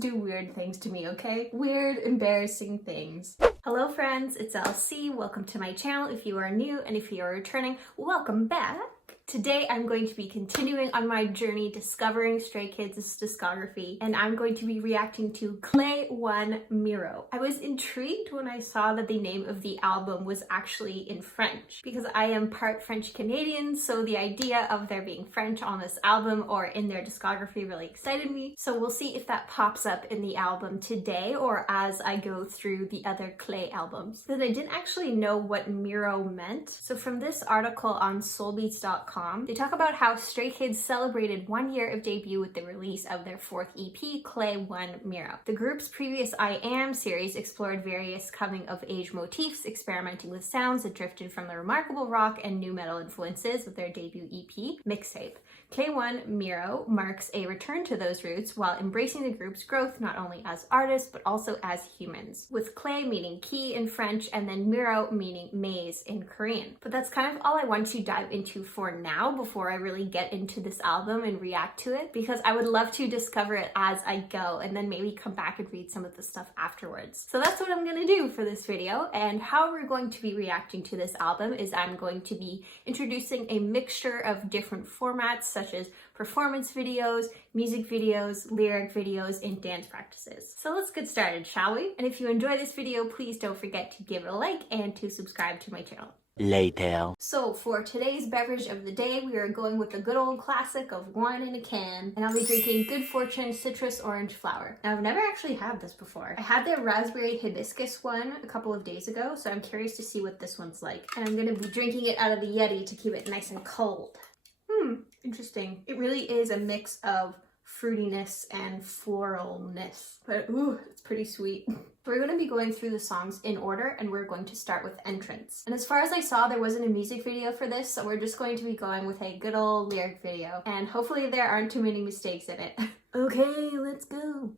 do weird things to me, okay? Weird, embarrassing things. Hello friends, it's LC. Welcome to my channel. If you are new and if you are returning, welcome back. Today I'm going to be continuing on my journey discovering Stray Kids' discography, and I'm going to be reacting to Clay 1 MIROH. I was intrigued when I saw that the name of the album was actually in French, because I am part French Canadian, so the idea of there being French on this album or in their discography really excited me. So we'll see if that pops up in the album today or as I go through the other Clay albums. But I didn't actually know what MIROH meant. So from this article on soulbeats.com, they talk about how Stray Kids celebrated 1 year of debut with the release of their 4th EP, Clay 1 MIROH. The group's previous I Am series explored various coming-of-age motifs, experimenting with sounds that drifted from the remarkable rock and nu metal influences of their debut EP, Mixtape. Clay 1 MIROH marks a return to those roots while embracing the group's growth not only as artists but also as humans, with Clay meaning key in French and then MIROH meaning maze in Korean. But that's kind of all I want to dive into for now before I really get into this album and react to it, because I would love to discover it as I go and then maybe come back and read some of the stuff afterwards. So that's what I'm gonna do for this video, and how we're going to be reacting to this album is I'm going to be introducing a mixture of different formats such as performance videos, music videos, lyric videos, and dance practices. So let's get started, shall we? And if you enjoy this video, please don't forget to give it a like and to subscribe to my channel. Later. So for today's beverage of the day, we are going with the good old classic of wine in a can, and I'll be drinking Good Fortune Citrus Orange Flower. Now, I've never actually had this before. I had the raspberry hibiscus one a couple of days ago, so I'm curious to see what this one's like. And I'm gonna be drinking it out of the Yeti to keep it nice and cold. Interesting. It really is a mix of fruitiness and floralness, but ooh, it's pretty sweet. We're going to be going through the songs in order, and we're going to start with Entrance. And as far as I saw, there wasn't a music video for this, so we're just going to be going with a good old lyric video, and hopefully there aren't too many mistakes in it. Okay, let's go.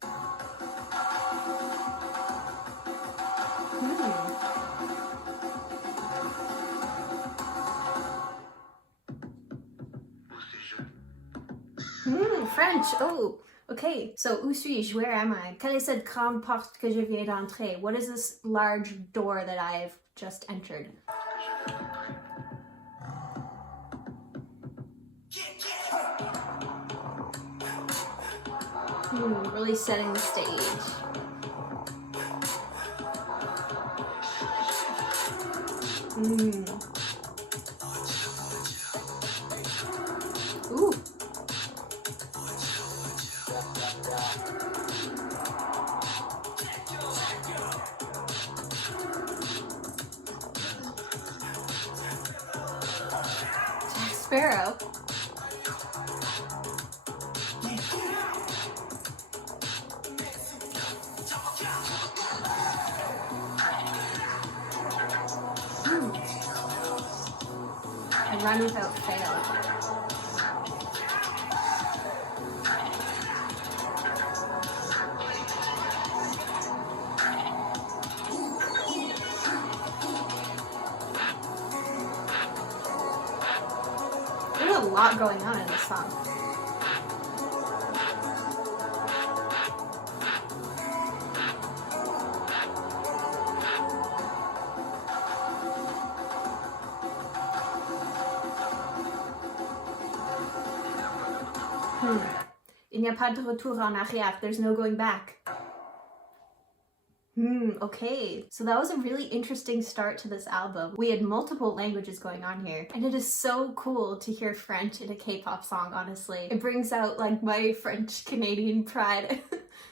French, oh, okay. So, où suis-je? Where am I? Quelle est cette grande porte que je viens d'entrer? What is this large door that I've just entered? Really setting the stage. Ooh. Sparrow. And run without fail. There's a lot going on in this song. Il n'y a pas de retour en arrière. There's no going back. Okay. So that was a really interesting start to this album. We had multiple languages going on here, and it is so cool to hear French in a K-pop song, honestly. It brings out like my French Canadian pride.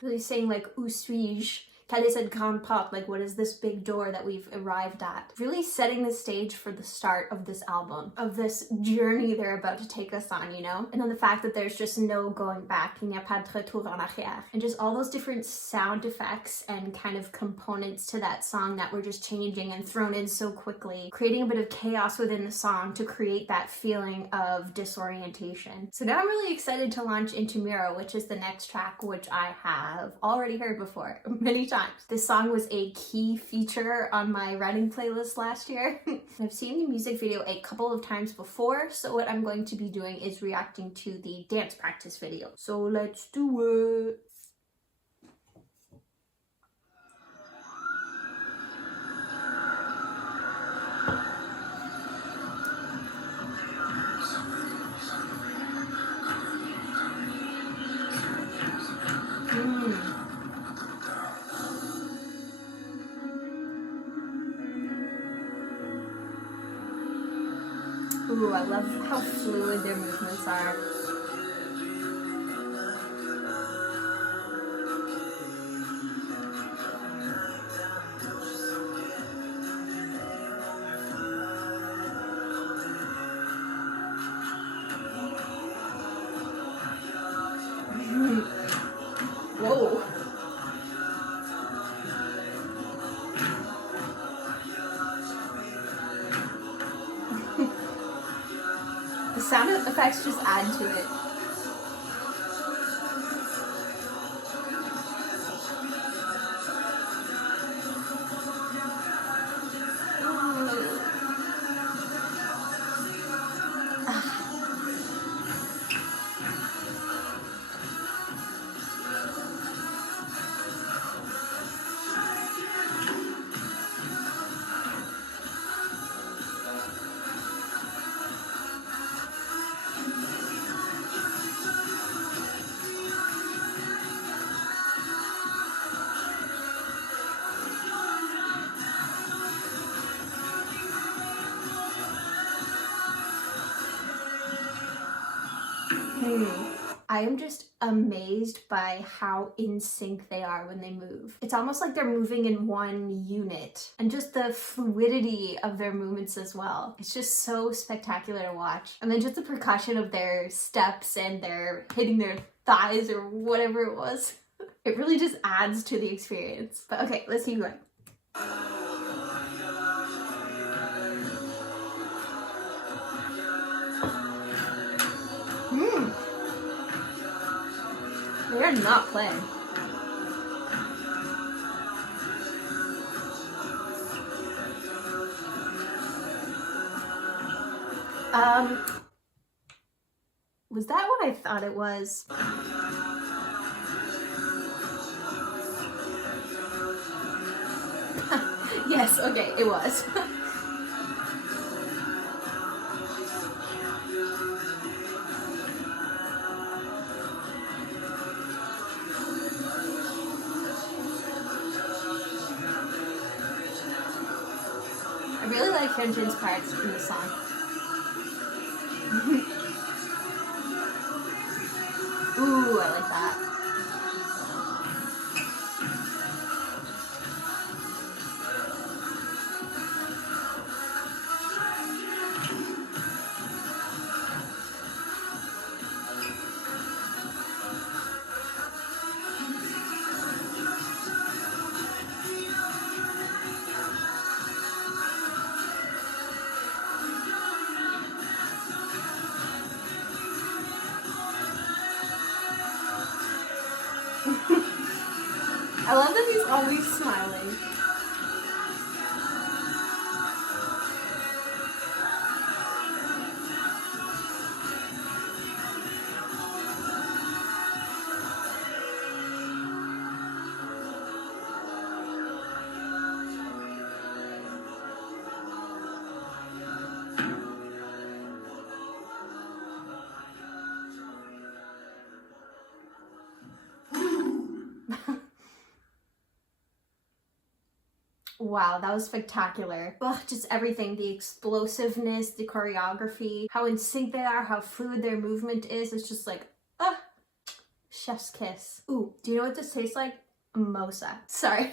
Really saying like, où suis-je? Quelle est cette grande porte? Like, what is this big door that we've arrived at? Really setting the stage for the start of this album, of this journey they're about to take us on, you know? And then the fact that there's just no going back, il n'y a pas de retour en arrière. And just all those different sound effects and kind of components to that song that were just changing and thrown in so quickly, creating a bit of chaos within the song to create that feeling of disorientation. So now I'm really excited to launch into MIROH, which is the next track, which I have already heard before many times. This song was a key feature on my writing playlist last year. I've seen the music video a couple of times before, so what I'm going to be doing is reacting to the dance practice video. So let's do it. fluid their movements are. Whoa. The sound effects just add to it. I am just amazed by how in sync they are when they move. It's almost like they're moving in one unit, and just the fluidity of their movements as well. It's just so spectacular to watch. And then just the percussion of their steps and their hitting their thighs or whatever it was. It really just adds to the experience. But okay, let's keep going. They're not playing. Was that what I thought it was? Yes, okay, it was. I really like Hyunjin's parts in the song. Ooh, I like that. I love that he's always smiling. Wow, that was spectacular. Ugh, just everything. The explosiveness, the choreography, how in sync they are, how fluid their movement is. It's just like, chef's kiss. Ooh, do you know what this tastes like? Mimosa. Sorry.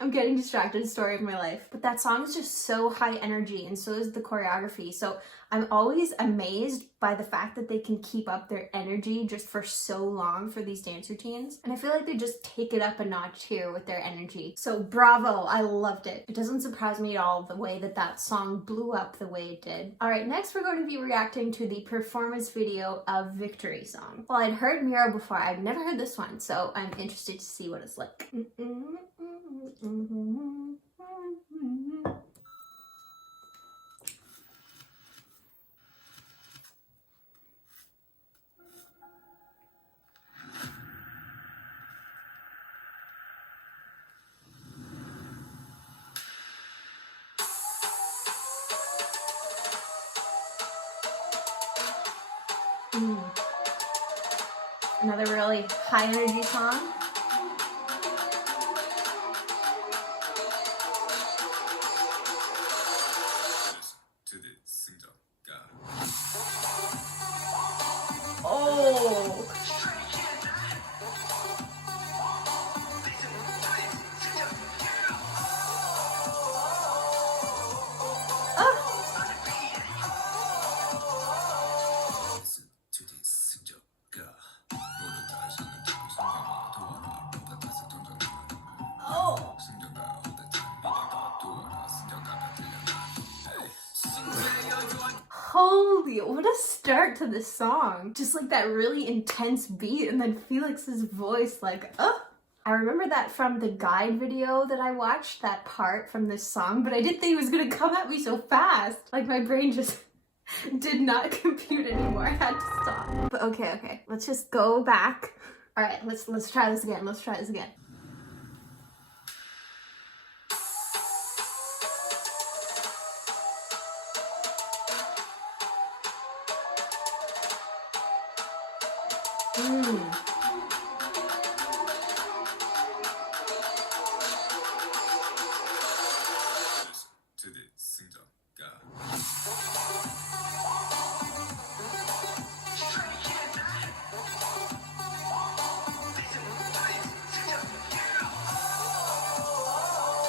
I'm getting distracted, story of my life. But that song is just so high energy, and so is the choreography. So I'm always amazed by the fact that they can keep up their energy just for so long for these dance routines. And I feel like they just take it up a notch here with their energy. So bravo, I loved it. It doesn't surprise me at all the way that that song blew up the way it did. All right, next we're going to be reacting to the performance video of Victory Song. Well, I'd heard MIROH before, I've never heard this one, so I'm interested to see what it's like. Another really high energy song. Holy, what a start to this song. Just like that really intense beat and then Felix's voice like, I remember that from the guide video that I watched, that part from this song, but I didn't think it was gonna come at me so fast. Like my brain just did not compute anymore. I had to stop. But okay, let's just go back. All right, let's try this again. Let's try this again.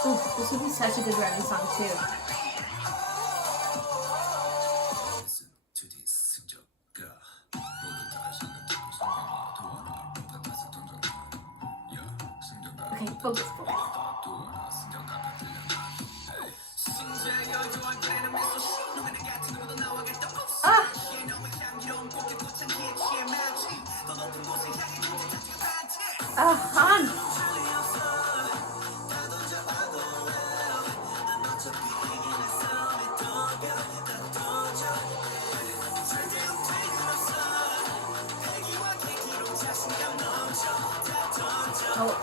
Ooh, this would be such a good running song too. Okay, focus. Ah! Han! Oh.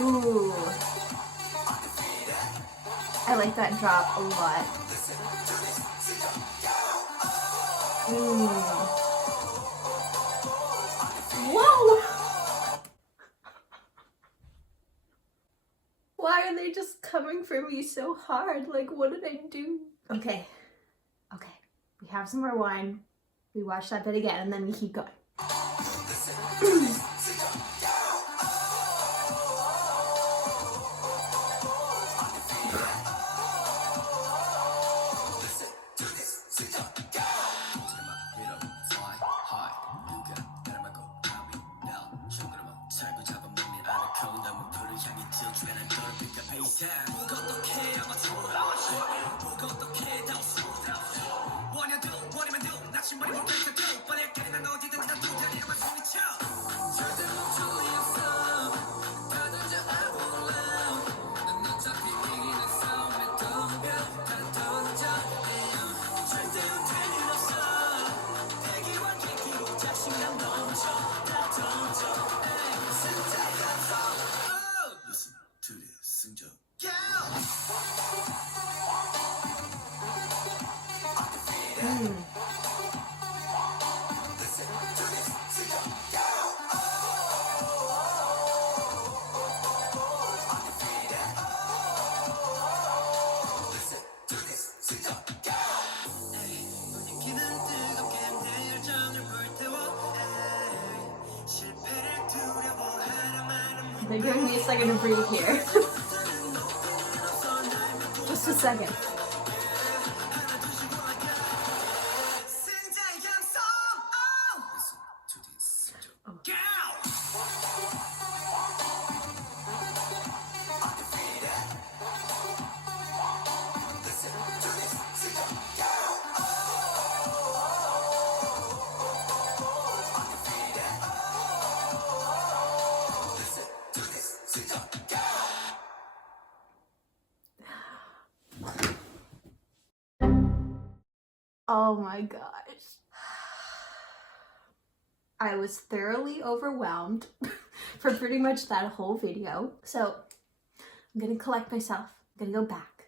Ooh. I like that drop a lot. Whoa! Why are they just coming for me so hard? Like, what did I do? Okay. We have some more wine. We watch that bit again and then we keep going. They're giving me a second to breathe here. Just a second. Oh my gosh. I was thoroughly overwhelmed for pretty much that whole video. So I'm gonna collect myself. I'm gonna go back.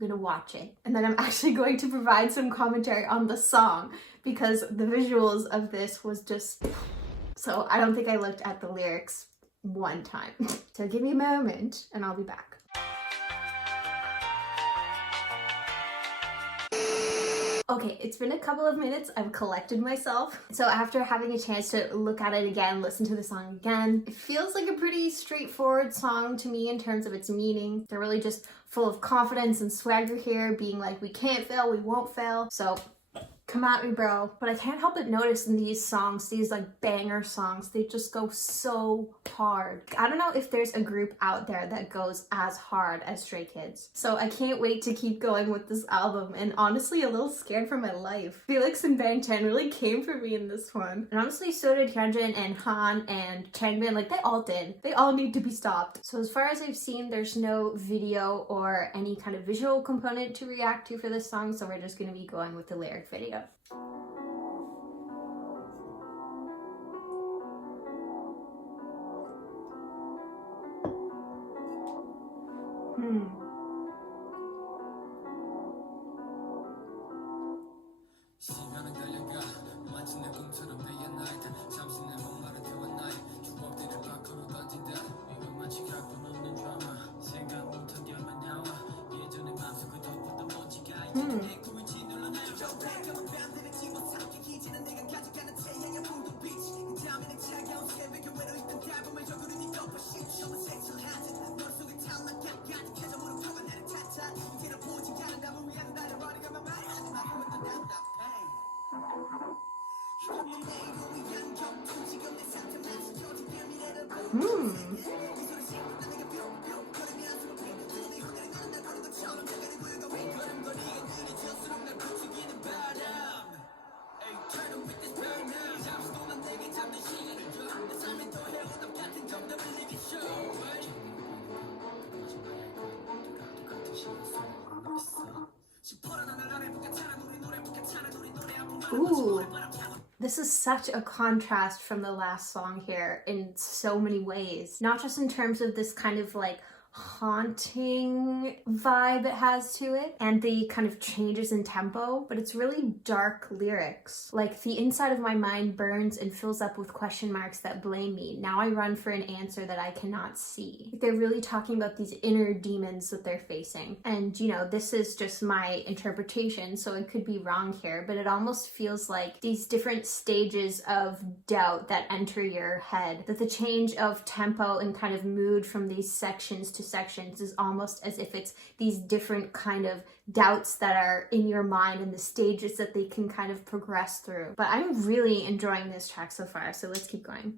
I'm gonna watch it. And then I'm actually going to provide some commentary on the song because the visuals of this was just... So I don't think I looked at the lyrics one time. So give me a moment and I'll be back. Okay, it's been a couple of minutes. I've collected myself. So after having a chance to look at it again, listen to the song again, it feels like a pretty straightforward song to me in terms of its meaning. They're really just full of confidence and swagger here, being like, we can't fail, we won't fail. So come at me, bro. But I can't help but notice in these songs, these like banger songs, they just go so hard. I don't know if there's a group out there that goes as hard as Stray Kids. So I can't wait to keep going with this album, and honestly a little scared for my life. Felix and Bangtan really came for me in this one. And honestly, so did Hyunjin and Han and Changbin, like they all did. They all need to be stopped. So as far as I've seen, there's no video or any kind of visual component to react to for this song, so we're just gonna be going with the lyric video. Ooh, this is such a contrast from the last song here in so many ways. Not just in terms of this kind of like haunting vibe it has to it and the kind of changes in tempo, but it's really dark lyrics. Like, the inside of my mind burns and fills up with question marks that blame me. Now I run for an answer that I cannot see. They're really talking about these inner demons that they're facing. And you know, this is just my interpretation, so it could be wrong here, but it almost feels like these different stages of doubt that enter your head, that the change of tempo and kind of mood from these sections to sections is almost as if it's these different kind of doubts that are in your mind and the stages that they can kind of progress through. But I'm really enjoying this track so far, so let's keep going.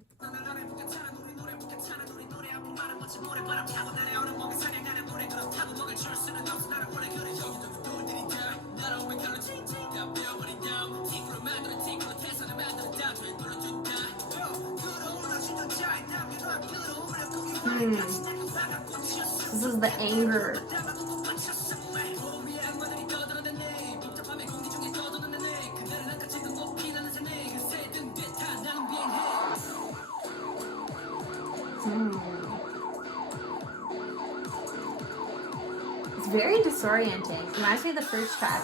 This is the anger. It's very disorienting. Reminds me of the first track.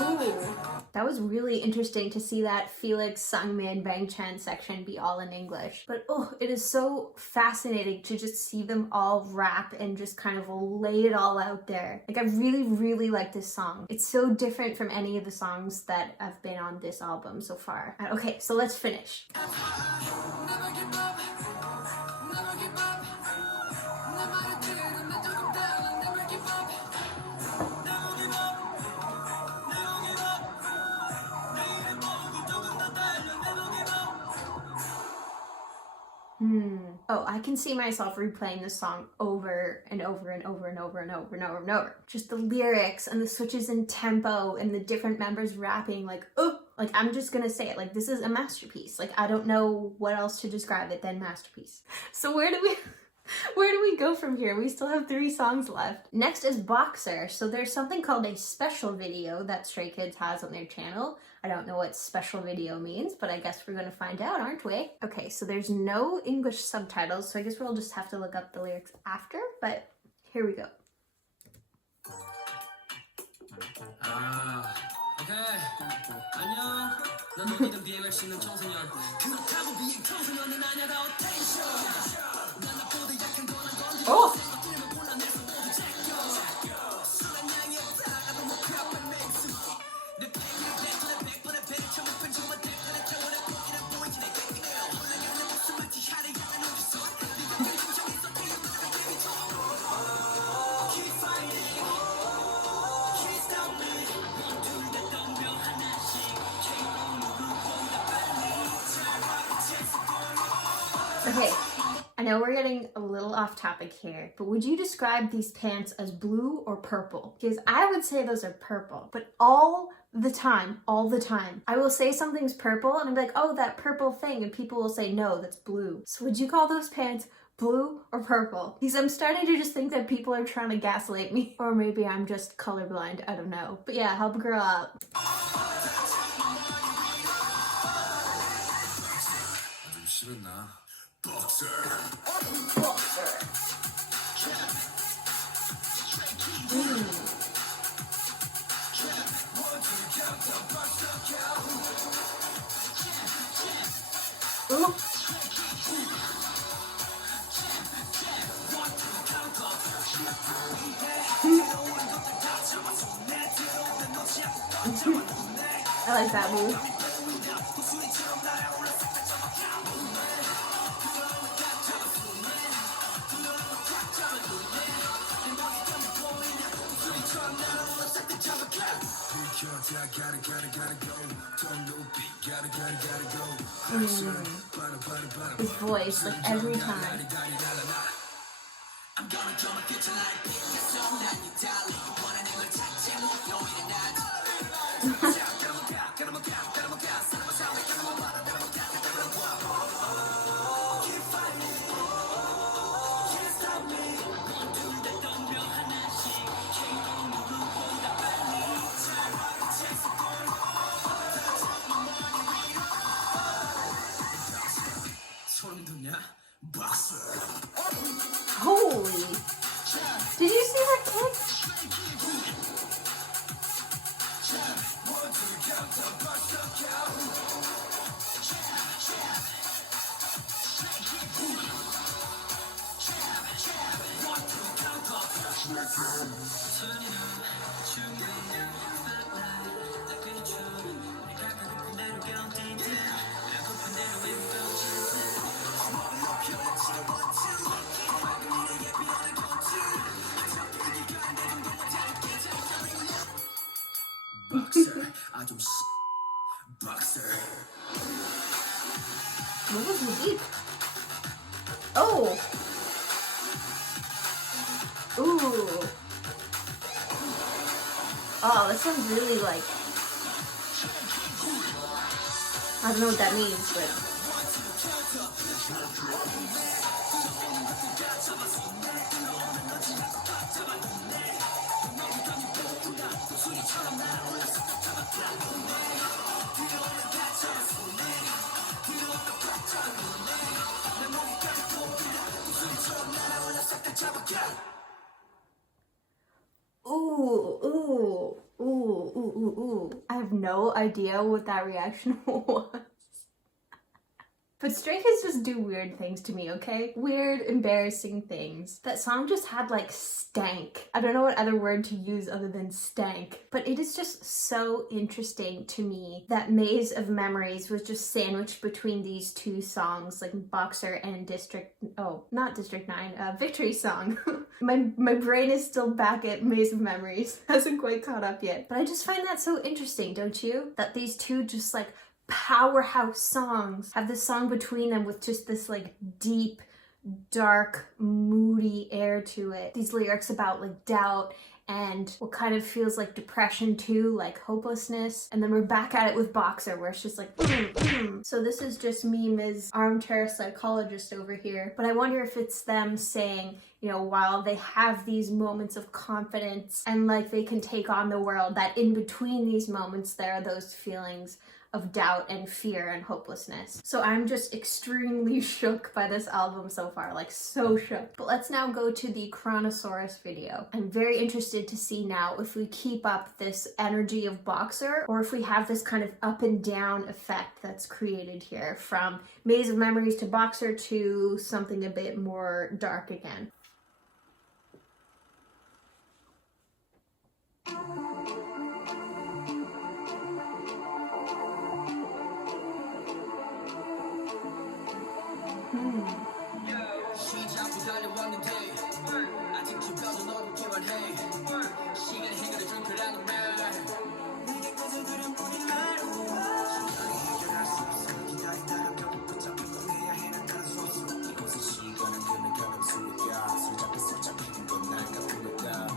Ooh, that was really interesting to see that Felix, Sungmin, Bangtan section be all in English. But oh, it is so fascinating to just see them all rap and just kind of lay it all out there. Like, I really, really like this song. It's so different from any of the songs that have been on this album so far. Okay, so let's finish. Oh, I can see myself replaying this song over and over and over and over and over and over and over. Just the lyrics and the switches in tempo and the different members rapping, like, oh, like, I'm just gonna say it, like, this is a masterpiece. Like, I don't know what else to describe it than masterpiece. So where do we Where do we go from here? We still have 3 songs left. Next is Boxer. So there's something called a special video that Stray Kids has on their channel. I don't know what special video means, but I guess we're gonna find out, aren't we? Okay, so there's no English subtitles, so I guess we'll just have to look up the lyrics after, but here we go. 오케이. 안녕. 난 어디든 비행할 수 있는 청소년. 그렇다고 비행 청소년은 아니야. 어텐션. 난 나보다 약한 거난 건지. Oh! Okay, I know we're getting a little off topic here, but would you describe these pants as blue or purple? Because I would say those are purple, but all the time, I will say something's purple and I'm like, oh, that purple thing, and people will say, no, that's blue. So would you call those pants blue or purple? Because I'm starting to just think that people are trying to gaslight me, or maybe I'm just colorblind, I don't know. But yeah, help a girl out. Boxer. Ooh. I like that move. His voice, like every time. Holy! Did you see that kick? Boxer. Boxer. What was the deep? Oh! Ooh! Oh, this one's really like... I don't know what that means, but... Ooh. I have no idea what that reaction was. But Stray Kids just do weird things to me, okay? Weird, embarrassing things. That song just had like stank. I don't know what other word to use other than stank. But it is just so interesting to me that Maze of Memories was just sandwiched between these 2 songs, like Boxer and not District 9, Victory Song. My brain is still back at Maze of Memories. Hasn't quite caught up yet. But I just find that so interesting, don't you? That these 2 just like powerhouse songs have this song between them with just this like deep, dark, moody air to it. These lyrics about like doubt and what kind of feels like depression too, like hopelessness. And then we're back at it with Boxer, where it's just like, So this is just me, Ms. Armchair Psychologist over here. But I wonder if it's them saying, you know, while they have these moments of confidence and like they can take on the world, that in between these moments there are those feelings of doubt and fear and hopelessness. So I'm just extremely shook by this album so far, like so shook. But let's now go to the Chronosaurus video. I'm very interested to see now if we keep up this energy of Boxer or if we have this kind of up and down effect that's created here from Maze of Memories to Boxer to something a bit more dark again. 시작부 달려왔는데 아직 주변은 너무 불안해 시간이 해결해 줄 거라는 말 내게 꺼져들은 뿐인 날 시간이 해결할 수 없어 기다린다는 벽을 붙잡고 꺼내야 해 난 다른 수 없어 이곳의 시간은 그는 가감스럽다 술 잡히는 건 날 가뿐했다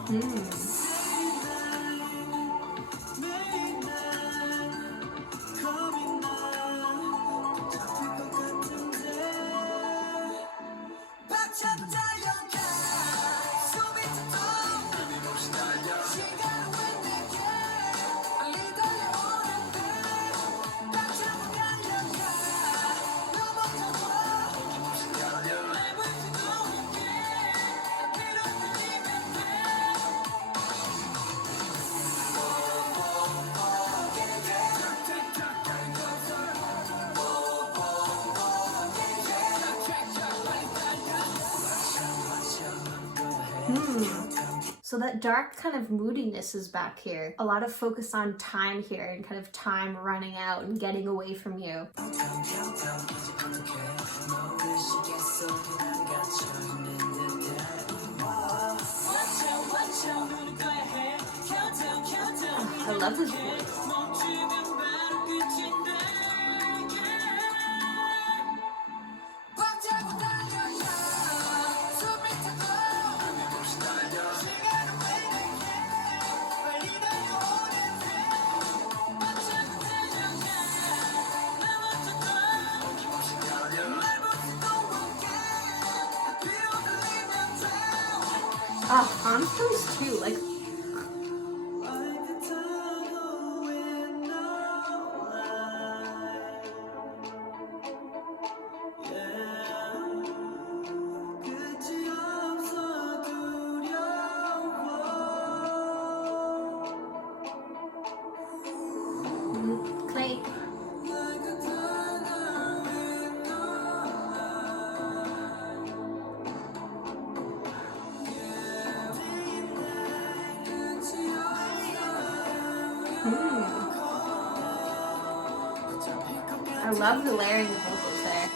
So that dark kind of moodiness is back here. A lot of focus on time here and kind of time running out and getting away from you. I love this voice. Honestly, too, like. Clay. I love the layering of vocals there.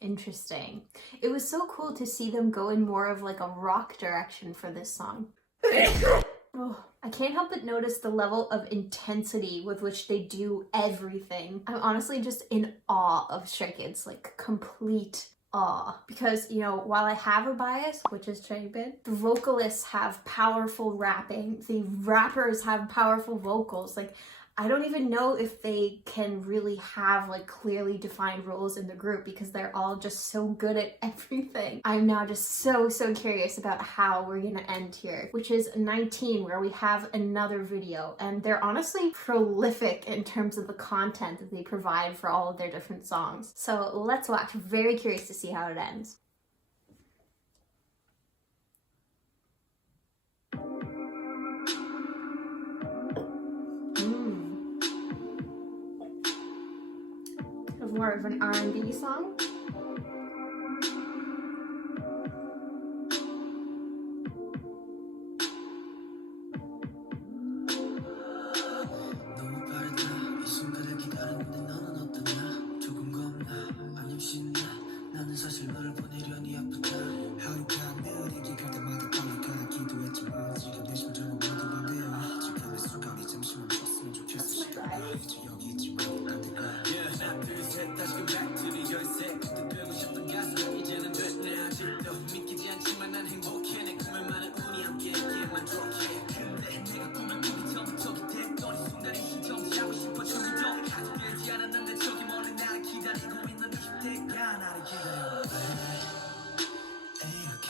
Interesting. It was so cool to see them go in more of like a rock direction for this song. Oh, I can't help but notice the level of intensity with which they do everything. I'm honestly just in awe of Stray Kids, like complete awe. Because, you know, while I have a bias, which is Changbin, the vocalists have powerful rapping, the rappers have powerful vocals. Like, I don't even know if they can really have like clearly defined roles in the group because they're all just so good at everything. I'm now just so curious about how we're gonna end here, which is 19, where we have another video, and they're honestly prolific in terms of the content that they provide for all of their different songs. So let's watch. Very curious to see how it ends. more of an R&B song. 너무 빠르다 이 순간을 기다렸는데 너는 어떠냐 조금 겁나 아님 신나 나는 사실 너를 보내려니 아프다 하루가 내일이 갈 때마다 달라가 기도했지만 지금 내 심정은 모두 반대야 지금의 순간이 잠시 멈췄으면 좋겠어 시간아 이제 여기 있지만 딴 데가 하나 둘셋 다시금 back to the 열쇠 그때 되고 싶던 가슴 이제는 됐네 아직도 믿기지 않지만 난 행복해 내 꿈에 많은 운이 함께했기에 만족해 근데 내가 꿈을 꾸기 전부터 기대했던 이 순간이 신청하고 싶어 저기도 가족되지 않았는데 저기 멀리 나를 기다리고 있는 20대가 나를 기다려 이렇게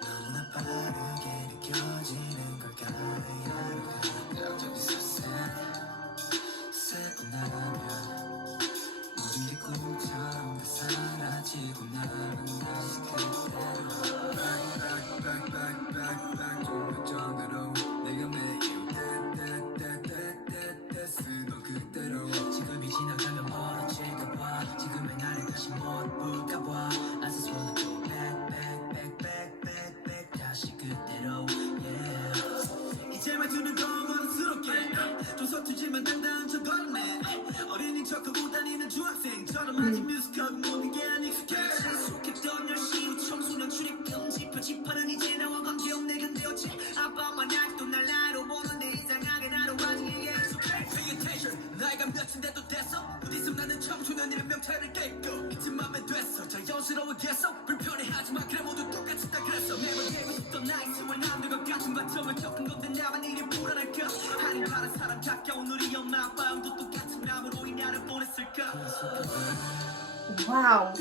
너무나 빠르게 느껴지는 걸까 이 하루가 갑자기 새고 나면 모든 게 꿈처럼 다 사라지고 나면 다시 그대로 back 좀 전으로 내가 매일 쓰던 그대로 지금이 지나가면 멀어질까봐 지금의 나를 다시 못 볼까봐 I just wanna go back 다시 그대로 yeah 이제 말투는 더 어른스럽게 좀 서투지만 당당한 척 걸네 어린이 척하고 다니는 중학생처럼 아직 뮤직하고 모든 게 안 익숙해 속했던 10시 청소년 출입금 지파는 이제 나와 관계없네 근데였지 아빠 엄마 아직도 날 나로 보는데 이상하게 나로 아직 익숙해 Pay attention 나이가 몇인데도 됐어 어디서 나는 청소년이란 명찰을 깼고 이쯤 맘에 됐어 자연스러워 계속 불편해하지만 그래 모두 똑같이 다 그랬어 매번 되고 싶던 나이 21 같은 바텀을 겪은 건데 나만 이게 불안할까 하는 다른 사람 가까운 우리 엄마 아빠 형도 똑같은 마음으로 이 나를 보냈을까 Wow.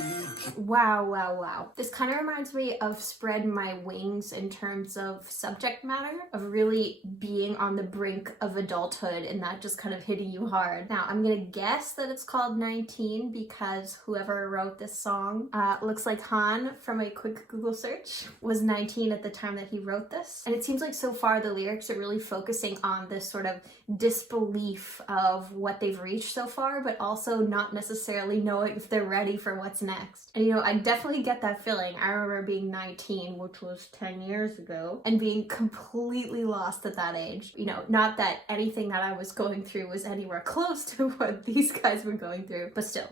Wow. This kind of reminds me of Spread My Wings in terms of subject matter, of really being on the brink of adulthood and that just kind of hitting you hard. Now, I'm gonna guess that it's called 19 because whoever wrote this song, looks like Han from a quick Google search, was 19 at the time that he wrote this. And it seems like so far the lyrics are really focusing on this sort of disbelief of what they've reached so far, but also not necessarily knowing if they're ready for what's next. And I definitely get that feeling. I remember being 19, which was 10 years ago, and being completely lost at that age. Not that anything that I was going through was anywhere close to what these guys were going through, but still.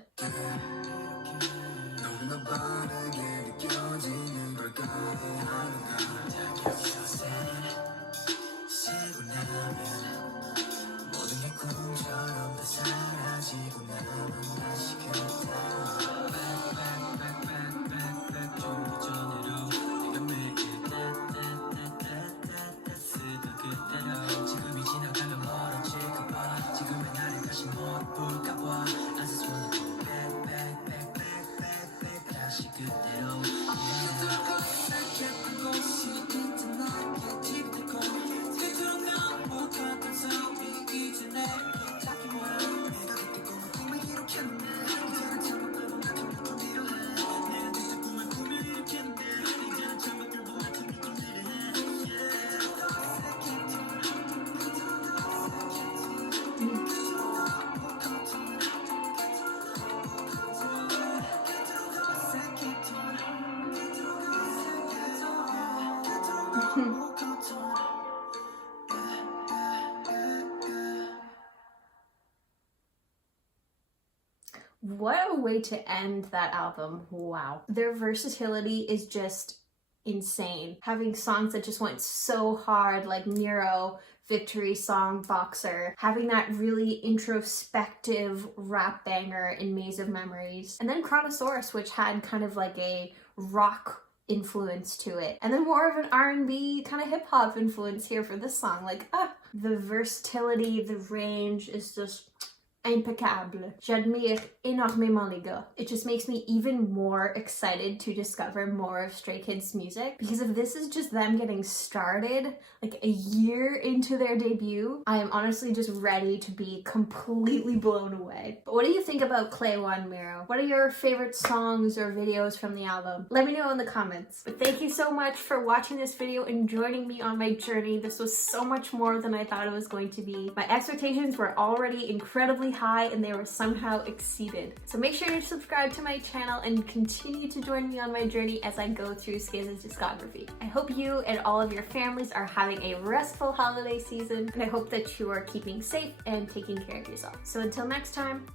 What a way to end that album. Wow. Their versatility is just insane. Having songs that just went so hard, like MIROH, Victory Song, Boxer, having that really introspective rap banger in Maze of Memories, and then Chronosaurus, which had kind of like a rock influence to it, and then more of an R&B kind of hip-hop influence here for this song. The versatility, the range is just impeccable. J'admire énormément les gars. It just makes me even more excited to discover more of Stray Kids' music, because if this is just them getting started like a year into their debut, I am honestly just ready to be completely blown away. But what do you think about Clay One MIROH? What are your favorite songs or videos from the album? Let me know in the comments. But thank you so much for watching this video and joining me on my journey. This was so much more than I thought it was going to be. My expectations were already incredibly extremely high and they were somehow exceeded. So make sure to subscribe to my channel and continue to join me on my journey as I go through Skaza's discography. I hope you and all of your families are having a restful holiday season, and I hope that you are keeping safe and taking care of yourself. So until next time,